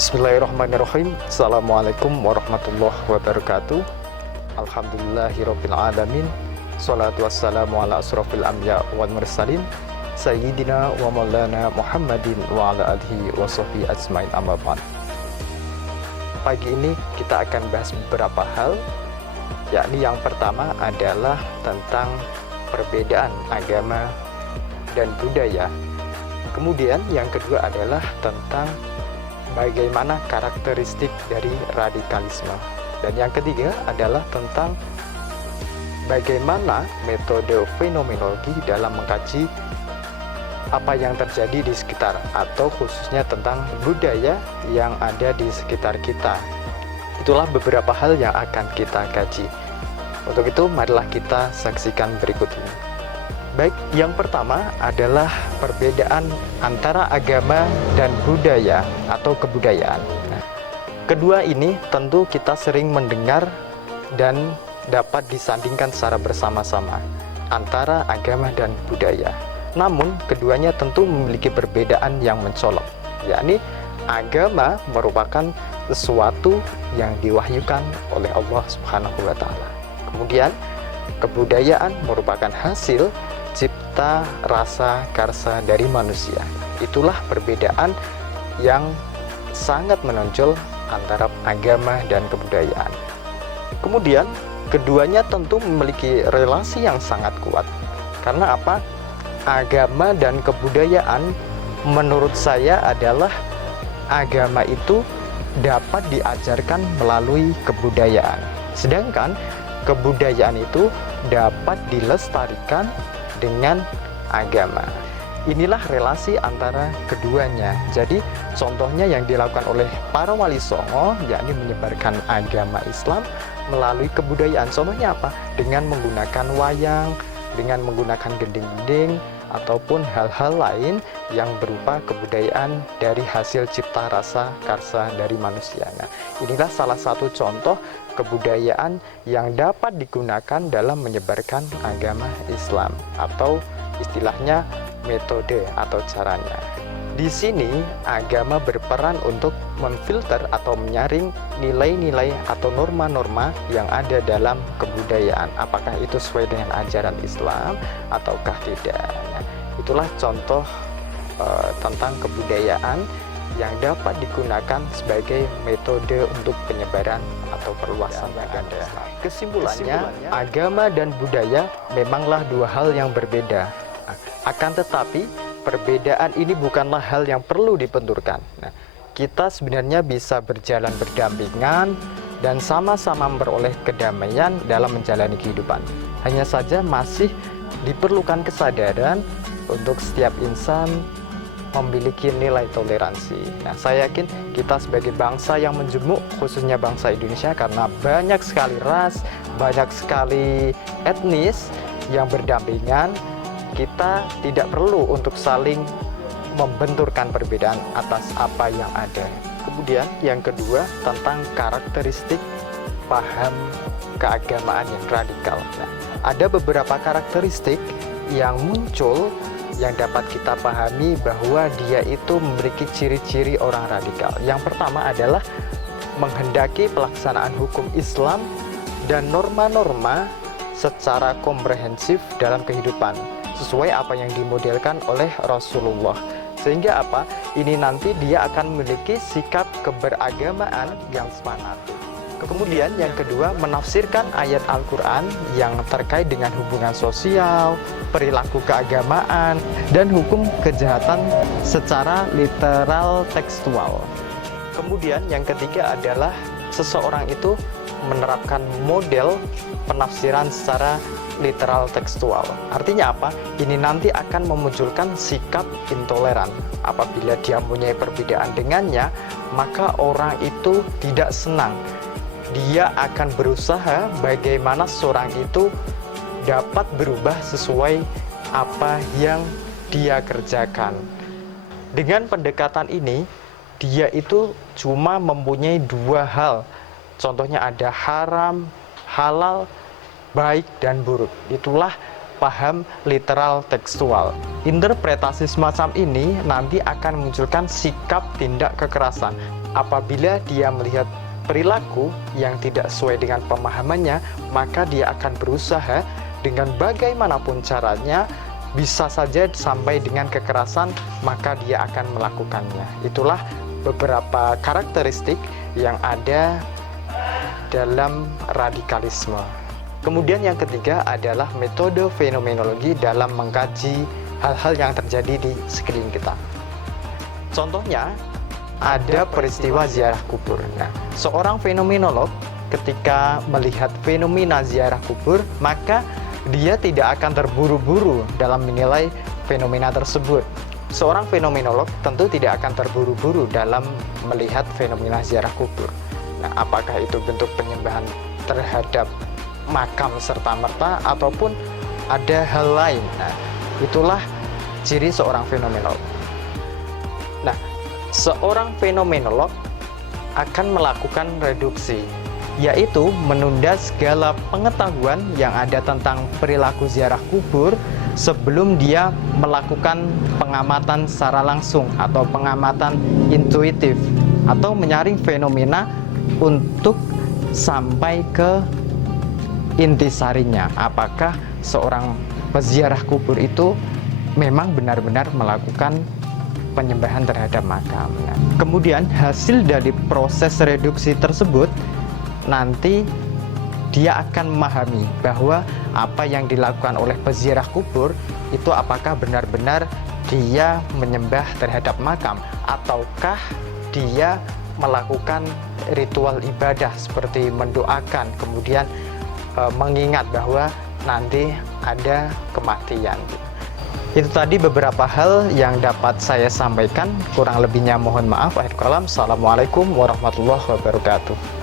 Bismillahirrahmanirrahim. Assalamualaikum warahmatullahi wabarakatuh. Alhamdulillahirabbil alamin. Shalatu wassalamu ala asrofil anbiya wal mursalin Sayyidina wa maulana Muhammadin wa ala alihi wa sahbihi ajmain, amma ba'd. Pagi ini kita akan bahas beberapa hal, yakni yang pertama adalah tentang perbedaan agama dan budaya. Kemudian yang kedua adalah tentang bagaimana karakteristik dari radikalisme. Dan yang ketiga adalah tentang bagaimana metode fenomenologi dalam mengkaji apa yang terjadi di sekitar, atau khususnya tentang budaya yang ada di sekitar kita. Itulah beberapa hal yang akan kita kaji. Untuk itu, marilah kita saksikan berikut ini. Baik, yang pertama adalah perbedaan antara agama dan budaya atau kebudayaan. Nah, kedua ini tentu kita sering mendengar dan dapat disandingkan secara bersama-sama antara agama dan budaya. Namun, keduanya tentu memiliki perbedaan yang mencolok, yakni agama merupakan sesuatu yang diwahyukan oleh Allah Subhanahu wa Ta'ala. Kemudian, kebudayaan merupakan hasil cipta rasa karsa dari manusia. Itulah perbedaan yang sangat menonjol antara agama dan kebudayaan. Kemudian, keduanya tentu memiliki relasi yang sangat kuat. Karena apa? Agama dan kebudayaan menurut saya adalah agama itu dapat diajarkan melalui kebudayaan. Sedangkan kebudayaan itu dapat dilestarikan dengan agama. Inilah relasi antara keduanya. Jadi contohnya yang dilakukan oleh para wali songo, yakni menyebarkan agama Islam melalui kebudayaan. Contohnya apa? Dengan menggunakan wayang, dengan menggunakan gending-gending, ataupun hal-hal lain yang berupa kebudayaan dari hasil cipta rasa karsa dari manusia. Nah, inilah salah satu contoh kebudayaan yang dapat digunakan dalam menyebarkan agama Islam, atau istilahnya metode atau caranya. Di sini agama berperan untuk memfilter atau menyaring nilai-nilai atau norma-norma yang ada dalam kebudayaan, apakah itu sesuai dengan ajaran Islam ataukah tidak. Nah, itulah contoh tentang kebudayaan yang dapat digunakan sebagai metode untuk penyebaran atau perluasan agama. Kesimpulannya, agama dan budaya memanglah dua hal yang berbeda. Akan tetapi, perbedaan ini bukanlah hal yang perlu dibenturkan. Nah, kita sebenarnya bisa berjalan berdampingan dan sama-sama memperoleh kedamaian dalam menjalani kehidupan. Hanya saja masih diperlukan kesadaran untuk setiap insan memiliki nilai toleransi. Nah, saya yakin kita sebagai bangsa yang menjemuk, khususnya bangsa Indonesia, karena banyak sekali ras, banyak sekali etnis yang berdampingan, kita tidak perlu untuk saling membenturkan perbedaan atas apa yang ada. Kemudian yang kedua tentang karakteristik paham keagamaan yang radikal. Nah, ada beberapa karakteristik yang muncul yang dapat kita pahami bahwa dia itu memiliki ciri-ciri orang radikal. Yang pertama adalah menghendaki pelaksanaan hukum Islam dan norma-norma secara komprehensif dalam kehidupan, sesuai apa yang dimodelkan oleh Rasulullah. Sehingga apa? Ini nanti dia akan memiliki sikap keberagamaan yang fanatik. Kemudian yang kedua, menafsirkan ayat Al-Quran yang terkait dengan hubungan sosial, perilaku keagamaan, dan hukum kejahatan secara literal tekstual. Kemudian yang ketiga adalah seseorang itu menerapkan model penafsiran secara literal tekstual. Artinya apa? Ini nanti akan memunculkan sikap intoleran. Apabila dia mempunyai perbedaan dengannya, maka orang itu tidak senang. Dia akan berusaha bagaimana seorang itu dapat berubah sesuai apa yang dia kerjakan. Dengan pendekatan ini, dia itu cuma mempunyai dua hal. Contohnya ada haram, halal, baik dan buruk. Itulah paham literal tekstual. Interpretasi semacam ini nanti akan memunculkan sikap tindak kekerasan. Apabila dia melihat perilaku yang tidak sesuai dengan pemahamannya, maka dia akan berusaha dengan bagaimanapun caranya, bisa saja sampai dengan kekerasan, maka dia akan melakukannya. Itulah beberapa karakteristik yang ada dalam radikalisme. Kemudian yang ketiga adalah metode fenomenologi dalam mengkaji hal-hal yang terjadi di sekeliling kita. Contohnya, ada peristiwa ziarah kubur. Nah, seorang fenomenolog ketika melihat fenomena ziarah kubur, maka dia tidak akan terburu-buru dalam menilai fenomena tersebut. Seorang fenomenolog tentu tidak akan terburu-buru dalam melihat fenomena ziarah kubur. Nah, apakah itu bentuk penyembahan terhadap makam serta-merta ataupun ada hal lain. Nah, itulah ciri seorang fenomenolog. Nah, seorang fenomenolog akan melakukan reduksi, yaitu menunda segala pengetahuan yang ada tentang perilaku ziarah kubur sebelum dia melakukan pengamatan secara langsung atau pengamatan intuitif atau menyaring fenomena untuk sampai ke intisarinya, apakah seorang peziarah kubur itu memang benar-benar melakukan penyembahan terhadap makam. Nah, kemudian hasil dari proses reduksi tersebut nanti dia akan memahami bahwa apa yang dilakukan oleh peziarah kubur itu apakah benar-benar dia menyembah terhadap makam ataukah dia melakukan ritual ibadah seperti mendoakan, kemudian mengingat bahwa nanti ada kematian. Itu tadi beberapa hal yang dapat saya sampaikan. Kurang lebihnya mohon maaf. Akhir kalam, assalamualaikum warahmatullahi wabarakatuh.